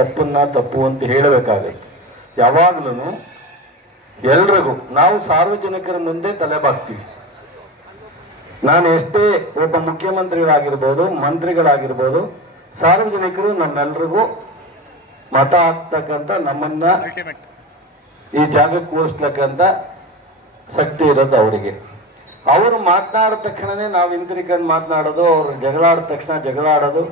ತಪ್ಪನ್ನ ತಪ್ಪು ಅಂತ ಹೇಳಬೇಕಾಗತ್ತೆ ಯಾವಾಗ್ಲೂ ಎಲ್ರಿಗೂ ನಾವು ಸಾರ್ವಜನಿಕರ ಮುಂದೆ ತಲೆ ಬಾಕ್ತೀವಿ ನಾನು ಎಷ್ಟೇ ಒಬ್ಬ ಮುಖ್ಯಮಂತ್ರಿಗಳಾಗಿರ್ಬೋದು ಮಂತ್ರಿಗಳಾಗಿರ್ಬೋದು ಸಾರ್ವಜನಿಕರು ನಮ್ಮೆಲ್ರಿಗೂ ಮತ ಹಾಕ್ತಕ್ಕಂಥ ನಮ್ಮನ್ನ ಈ ಜಾಗಕ್ಕೆ ಕೂರಿಸ್ತಕ್ಕಂಥ ಶಕ್ತಿ ಇರೋದು ಅವರಿಗೆ. ಅವರು ಮಾತನಾಡಿದ ತಕ್ಷಣನೇ ನಾವು ಹಿಂತಿರ್ಕೊಂಡು ಮಾತನಾಡೋದು, ಅವ್ರು ಜಗಳಾಡಿದ ತಕ್ಷಣ ಜಗಳಾಡೋದು,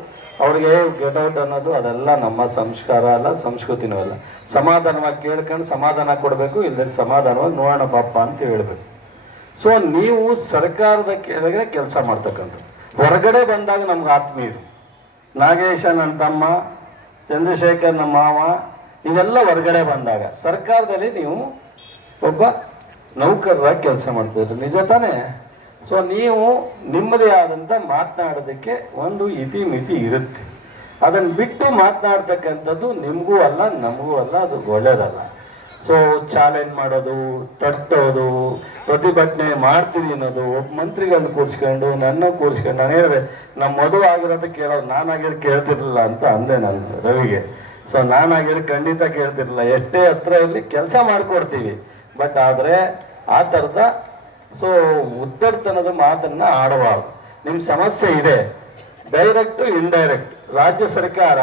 ಅವ್ರಿಗೆ ಗೆಟ್ ಔಟ್ ಅನ್ನೋದು ಅದೆಲ್ಲ ನಮ್ಮ ಸಂಸ್ಕಾರ ಅಲ್ಲ, ಸಂಸ್ಕೃತಿನೂ ಅಲ್ಲ. ಸಮಾಧಾನವಾಗಿ ಕೇಳ್ಕೊಂಡು ಸಮಾಧಾನ ಕೊಡಬೇಕು ಇಲ್ಲದ್ರೆ ಸಮಾಧಾನವಾಗಿ ನೋಡೋಣ ಪಾಪ ಅಂತ ಹೇಳಬೇಕು. ಸೊ ನೀವು ಸರ್ಕಾರದ ಕೆಳಗೆ ಕೆಲಸ ಮಾಡ್ತಕ್ಕಂಥದ್ದು. ಹೊರಗಡೆ ಬಂದಾಗ ನಮ್ಗೆ ಆತ್ಮೀಯರು ನಾಗೇಶ ನನ್ನ ತಮ್ಮ, ಚಂದ್ರಶೇಖರ್ ನಮ್ಮ ಮಾವ, ಇವೆಲ್ಲ ಹೊರಗಡೆ ಬಂದಾಗ, ಸರ್ಕಾರದಲ್ಲಿ ನೀವು ಒಬ್ಬ ನೌಕರರಾಗಿ ಕೆಲಸ ಮಾಡ್ತಿದ್ರು. ನಿಜ ತಾನೇ? ಸೊ ನೀವು ನಿಮ್ಮದೇ ಆದಂತ ಮಾತನಾಡೋದಕ್ಕೆ ಒಂದು ಇತಿ ಮಿತಿ ಇರುತ್ತೆ. ಅದನ್ನ ಬಿಟ್ಟು ಮಾತನಾಡ್ತಕ್ಕಂಥದ್ದು ನಿಮಗೂ ಅಲ್ಲ, ನಮಗೂ ಅಲ್ಲ, ಅದು ಒಳ್ಳೇದಲ್ಲ. ಸೊ ಚಾಲೆಂಜ್ ಮಾಡೋದು ತಟ್ಟೋದು ಪ್ರತಿಭಟನೆ ಮಾಡ್ತೀನಿ ಅನ್ನೋದು ಒಬ್ಬ ಮಂತ್ರಿಗಳನ್ನ ಕೂರಿಸ್ಕೊಂಡು, ನನ್ನ ಕೂರಿಸ್ಕೊಂಡು, ನಾನು ಹೇಳಿದೆ ನಮ್ಮ ಮದುವೆ ಆಗಿರೋದು ಕೇಳೋದು ನಾನಾಗಿರೋ ಕೇಳ್ತಿರ್ಲಿಲ್ಲ ಅಂತ ಅಂದೆ ನಾನು ರವಿಗೆ. ಸೊ ನಾನಾಗಿರೋ ಖಂಡಿತ ಕೇಳ್ತಿರ್ಲಿಲ್ಲ. ಎಷ್ಟೇ ಹತ್ರ ಇರಲಿ ಕೆಲಸ ಮಾಡ್ಕೊಡ್ತೀವಿ. ಬಟ್ ಆದರೆ ಆ ಥರದ ಸೊ ಉದ್ದಡ್ತನದ ಮಾತನ್ನ ಆಡಬಾರ್ದು. ನಿಮ್ಮ ಸಮಸ್ಯೆ ಇದೆ. ಡೈರೆಕ್ಟ್ ಇಂಡೈರೆಕ್ಟ್ ರಾಜ್ಯ ಸರ್ಕಾರ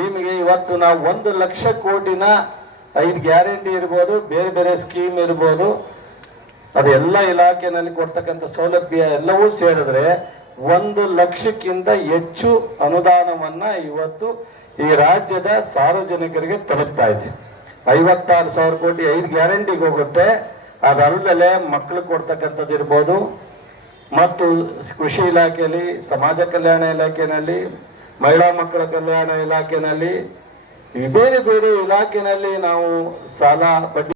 ನಿಮಗೆ ಇವತ್ತು ನಾವು ಒಂದು ಲಕ್ಷ ಕೋಟಿನ ಐದು ಗ್ಯಾರಂಟಿ ಇರ್ಬೋದು, ಬೇರೆ ಬೇರೆ ಸ್ಕೀಮ್ ಇರ್ಬೋದು. ಅದೆಲ್ಲ ಇಲಾಖೆನಲ್ಲಿ ಕೊಡ್ತಕ್ಕಂಥ ಸೌಲಭ್ಯ ಎಲ್ಲವೂ ಸೇರಿದ್ರೆ ಒಂದು ಲಕ್ಷಕ್ಕಿಂತ ಹೆಚ್ಚು ಅನುದಾನವನ್ನ ಇವತ್ತು ಈ ರಾಜ್ಯದ ಸಾರ್ವಜನಿಕರಿಗೆ ತಲುಪ್ತಾ ಇದೆ. ಐವತ್ತಾರು ಸಾವಿರ ಕೋಟಿ ಐದು ಗ್ಯಾರಂಟಿಗೆ ಹೋಗುತ್ತೆ. ಅದಲ್ಲದೆ ಮಕ್ಕಳು ಕೊಡ್ತಕ್ಕಂಥದ್ದು ಇರ್ಬೋದು. ಮತ್ತು ಕೃಷಿ ಇಲಾಖೆಯಲ್ಲಿ, ಸಮಾಜ ಕಲ್ಯಾಣ ಇಲಾಖೆಯಲ್ಲಿ, ಮಹಿಳಾ ಮಕ್ಕಳ ಕಲ್ಯಾಣ ಇಲಾಖೆಯಲ್ಲಿ, ಬೇರೆ ಬೇರೆ ಇಲಾಖೆಯಲ್ಲಿ ನಾವು ಸಾಲ ಬಡ್ಡಿ